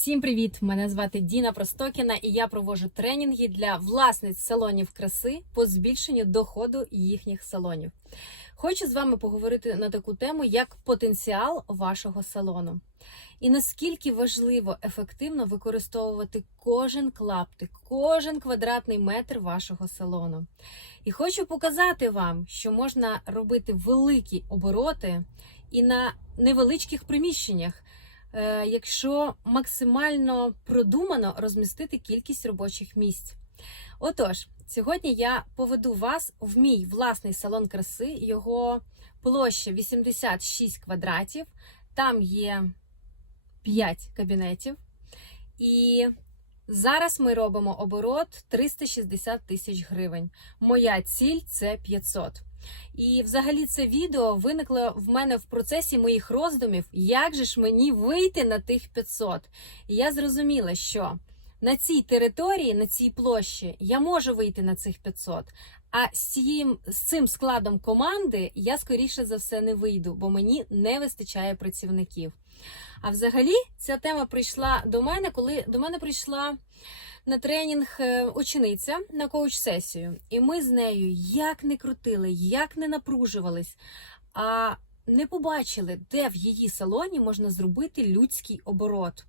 Всім привіт! Мене звати Діна Простокіна і я проводжу тренінги для власниць салонів краси по збільшенню доходу їхніх салонів. Хочу з вами поговорити на таку тему, як потенціал вашого салону. І наскільки важливо ефективно використовувати кожен клаптик, кожен квадратний метр вашого салону. І хочу показати вам, що можна робити великі обороти і на невеличких приміщеннях якщо максимально продумано розмістити кількість робочих місць. Отож, сьогодні я поведу вас в мій власний салон краси. Його площа 86 квадратів, там є 5 кабінетів. І зараз ми робимо оборот 360 тисяч гривень. Моя ціль це 500. І взагалі це відео виникло в мене в процесі моїх роздумів, як же ж мені вийти на тих 500. І я зрозуміла, що на цій території, на цій площі, я можу вийти на цих 500. А з, цією, з цим складом команди я скоріше за все не вийду, бо мені не вистачає працівників. А взагалі ця тема прийшла до мене, коли до мене прийшла на тренінг е, учениця на коуч-сесію. І ми з нею як не крутили, як не напружувались, а не побачили, де в її салоні можна зробити людський оборот.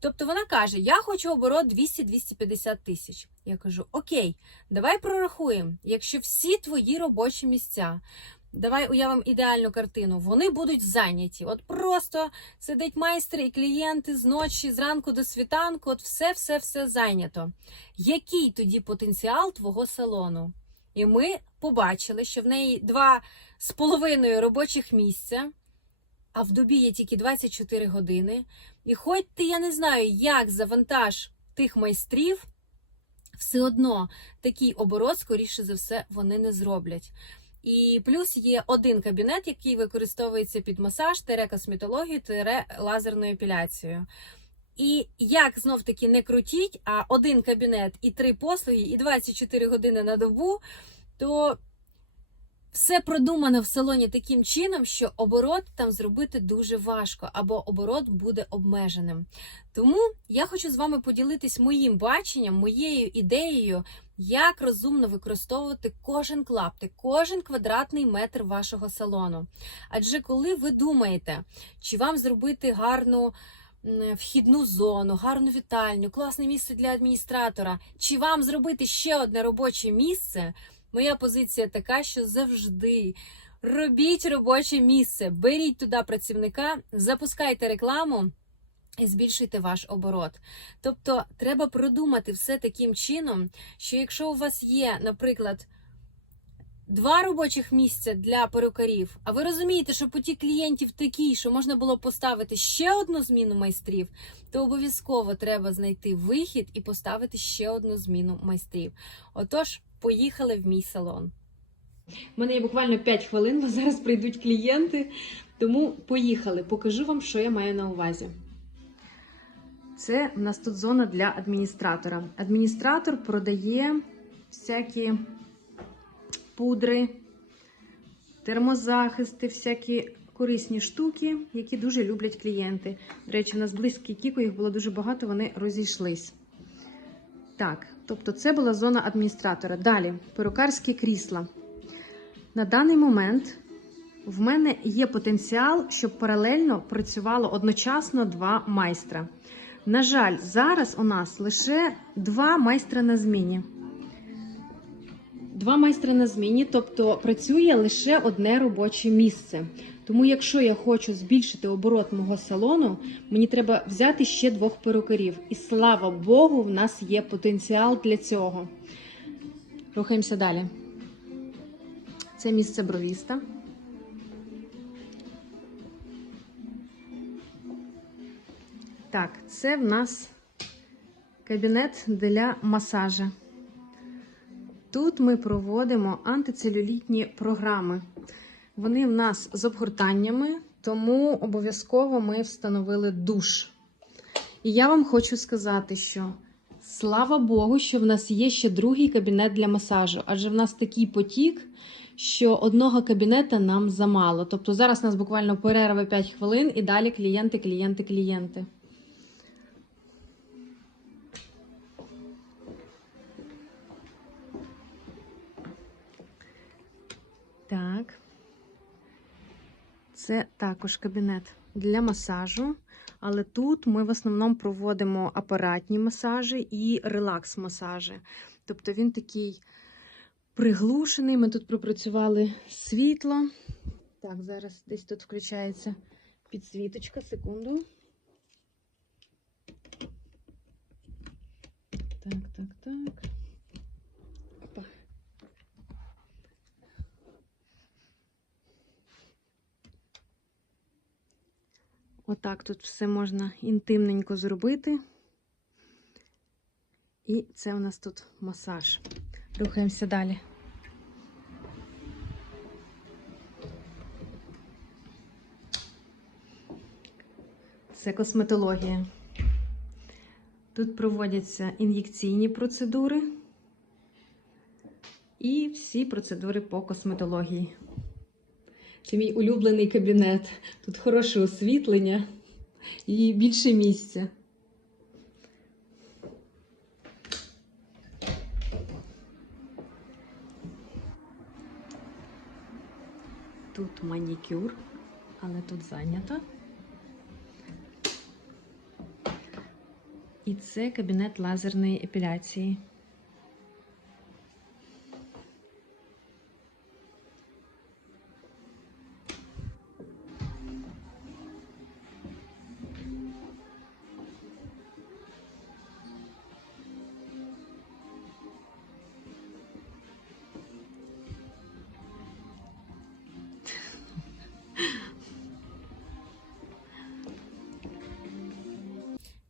Тобто вона каже: Я хочу оборот 200-250 тисяч. Я кажу: Окей, давай прорахуємо, якщо всі твої робочі місця. Давай уявимо ідеальну картину. Вони будуть зайняті. От просто сидить майстер і клієнти з ночі, зранку до світанку, от все-все-все зайнято. Який тоді потенціал твого салону? І ми побачили, що в неї два з половиною робочих місця, а в добі є тільки 24 години. І хоч ти, я не знаю, як за вантаж тих майстрів, все одно такий оборот, скоріше за все, вони не зроблять. І плюс є один кабінет, який використовується під масаж, тере косметологію, тере лазерною епіляцією. І як знов таки не крутіть, а один кабінет і три послуги, і 24 години на добу, то все продумано в салоні таким чином, що оборот там зробити дуже важко, або оборот буде обмеженим. Тому я хочу з вами поділитись моїм баченням, моєю ідеєю, як розумно використовувати кожен клаптик, кожен квадратний метр вашого салону. Адже коли ви думаєте, чи вам зробити гарну вхідну зону, гарну вітальню, класне місце для адміністратора, чи вам зробити ще одне робоче місце, моя позиція така, що завжди. Робіть робоче місце, беріть туди працівника, запускайте рекламу і збільшуйте ваш оборот. Тобто треба продумати все таким чином, що якщо у вас є, наприклад, два робочих місця для перукарів, а ви розумієте, що потік клієнтів такий, що можна було поставити ще одну зміну майстрів, то обов'язково треба знайти вихід і поставити ще одну зміну майстрів. Отож, поїхали в мій салон. У мене є буквально 5 хвилин, бо зараз прийдуть клієнти. Тому поїхали. Покажу вам, що я маю на увазі. Це в нас тут зона для адміністратора. Адміністратор продає всякі пудри, термозахисти, всякі корисні штуки, які дуже люблять клієнти. До речі, у нас близькі кіко, їх було дуже багато, вони розійшлись. Так, тобто це була зона адміністратора. Далі перукарські крісла. На даний момент в мене є потенціал, щоб паралельно працювало одночасно два майстра. На жаль, зараз у нас лише два майстра на зміні. Два майстри на зміні, тобто працює лише одне робоче місце. Тому, якщо я хочу збільшити оборот мого салону, мені треба взяти ще двох перукарів. І слава Богу, в нас є потенціал для цього. Рухаємося далі. Це місце бровіста. Так, це в нас кабінет для масажа. Тут ми проводимо антицелюлітні програми. Вони в нас з обгортаннями, тому обов'язково ми встановили душ. І я вам хочу сказати, що слава Богу, що в нас є ще другий кабінет для масажу, адже в нас такий потік, що одного кабінета нам замало. Тобто зараз у нас буквально перерва 5 хвилин і далі клієнти, клієнти, клієнти. Так. Це також кабінет для масажу. Але тут ми в основному проводимо апаратні масажі і релакс-масажі. Тобто він такий приглушений. Ми тут пропрацювали світло. Так, зараз десь тут включається підсвіточка, секунду. Так, так, так. Отак тут все можна інтимненько зробити. І це у нас тут масаж. Рухаємося далі. Це косметологія. Тут проводяться ін'єкційні процедури і всі процедури по косметології. Це мій улюблений кабінет. Тут хороше освітлення і більше місця. Тут манікюр, але тут зайнято. І це кабінет лазерної епіляції.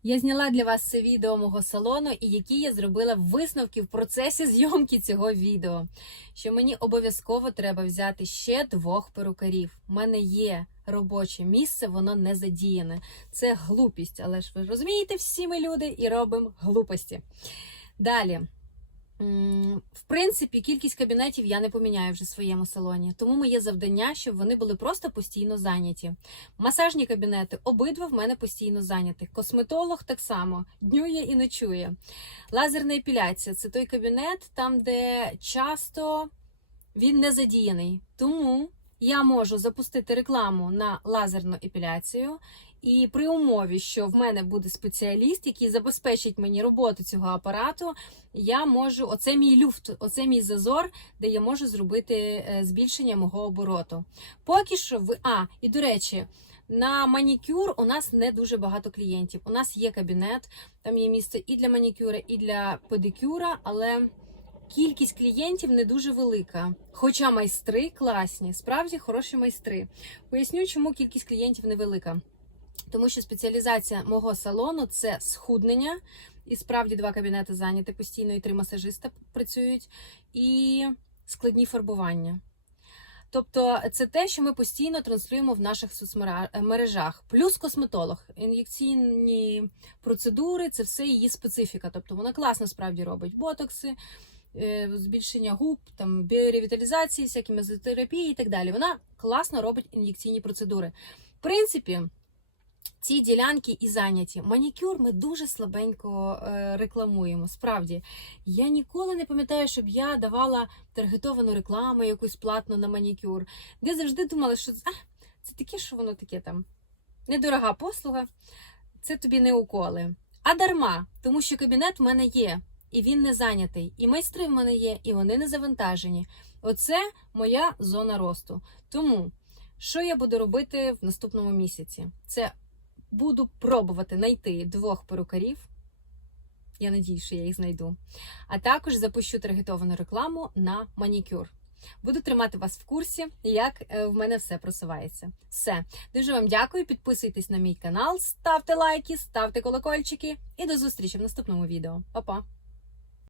Я зняла для вас це відео мого салону, і які я зробила висновки в процесі зйомки цього відео. Що мені обов'язково треба взяти ще двох перукарів. У мене є робоче місце, воно не задіяне. Це глупість, але ж ви розумієте, всі ми люди і робимо глупості. Далі. В принципі, кількість кабінетів я не поміняю вже в своєму салоні, тому моє завдання, щоб вони були просто постійно зайняті. Масажні кабінети обидва в мене постійно зайняті. Косметолог так само днює і ночує. Лазерна епіляція це той кабінет, там, де часто він не задіяний. Тому я можу запустити рекламу на лазерну епіляцію. І при умові, що в мене буде спеціаліст, який забезпечить мені роботу цього апарату, я можу, оце мій люфт, оце мій зазор, де я можу зробити е, збільшення мого обороту. Поки що ви. А, і до речі, на манікюр у нас не дуже багато клієнтів. У нас є кабінет, там є місце і для манікюра, і для педикюра, але кількість клієнтів не дуже велика. Хоча майстри класні, справді хороші майстри. Поясню, чому кількість клієнтів невелика. Тому що спеціалізація мого салону це схуднення, і справді два кабінети зайняті постійно, і три масажиста працюють, і складні фарбування. Тобто це те, що ми постійно транслюємо в наших соцмережах. Плюс косметолог, ін'єкційні процедури це все її специфіка. Тобто вона класно справді робить ботокси, е, збільшення губ, там біоревіталізації, всякі мезотерапії і так далі. Вона класно робить ін'єкційні процедури. В принципі. Ці ділянки і зайняті. Манікюр ми дуже слабенько е, рекламуємо. Справді, я ніколи не пам'ятаю, щоб я давала таргетовану рекламу, якусь платну на манікюр. Де завжди думала, що а, це таке, що воно таке там. Недорога послуга, це тобі не уколи. А дарма, тому що кабінет в мене є, і він не зайнятий. І майстри в мене є, і вони не завантажені. Оце моя зона росту. Тому. Що я буду робити в наступному місяці? Це буду пробувати знайти двох перукарів. Я надію, що я їх знайду. А також запущу таргетовану рекламу на манікюр. Буду тримати вас в курсі, як е, в мене все просувається. Все. Дуже вам дякую. Підписуйтесь на мій канал, ставте лайки, ставте колокольчики і до зустрічі в наступному відео. Па-па!